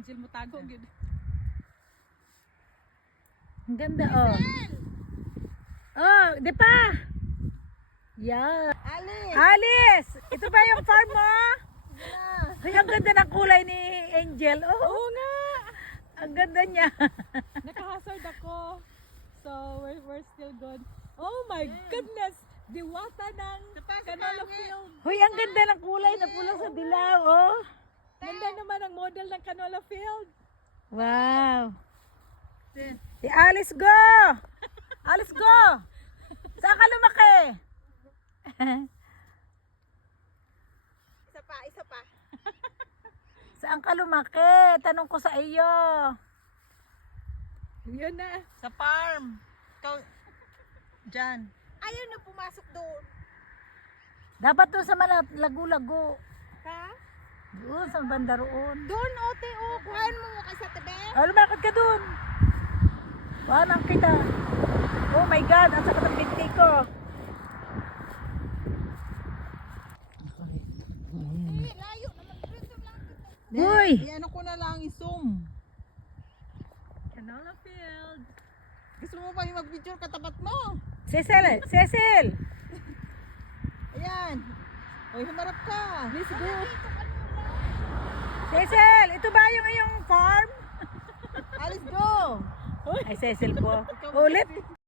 Angel mo tago gid. Ang ganda oh. Oh, di pa. Yeah. Alice! Ito ba yung farm mo? Yeah. Ay, ang ganda ng kulay ni Angel. Oh, Oo nga. ang ganda niya. Naka-hazard ako. So, we're still good. Oh my goodness! Diwata ng canola field. Hoy, ang ganda ng kulay na pula sa dilaw, oh. Ganda naman ang model ng canola field. Wow. Si Alice, go! Alice, go! Saan ka lumaki? Isa pa. Saan ka lumaki? Tanong ko sa iyo. Yun na. Sa farm. Ikaw, dyan. Ayaw na pumasok doon. Dapat doon sa lagu-lago. Ha? Doon sa banda roon. Doon, ote, o. Kuhain mo mo kasi sa tabi. Oh, lumakad ka doon. Wanang kita. Oh my God, ang sakit ng binti ko. Layo naman. Uy! Iyan ko na lang i-zoom. Canola field. Gusto mo pa yung mag-picture katapat mo? Cecil! Cecil! Ayan. Oy, humarap ka. Let's go. Cecil! Ito ba yung iyong farm? Alice, go. Ay, Cecil po. Ulit!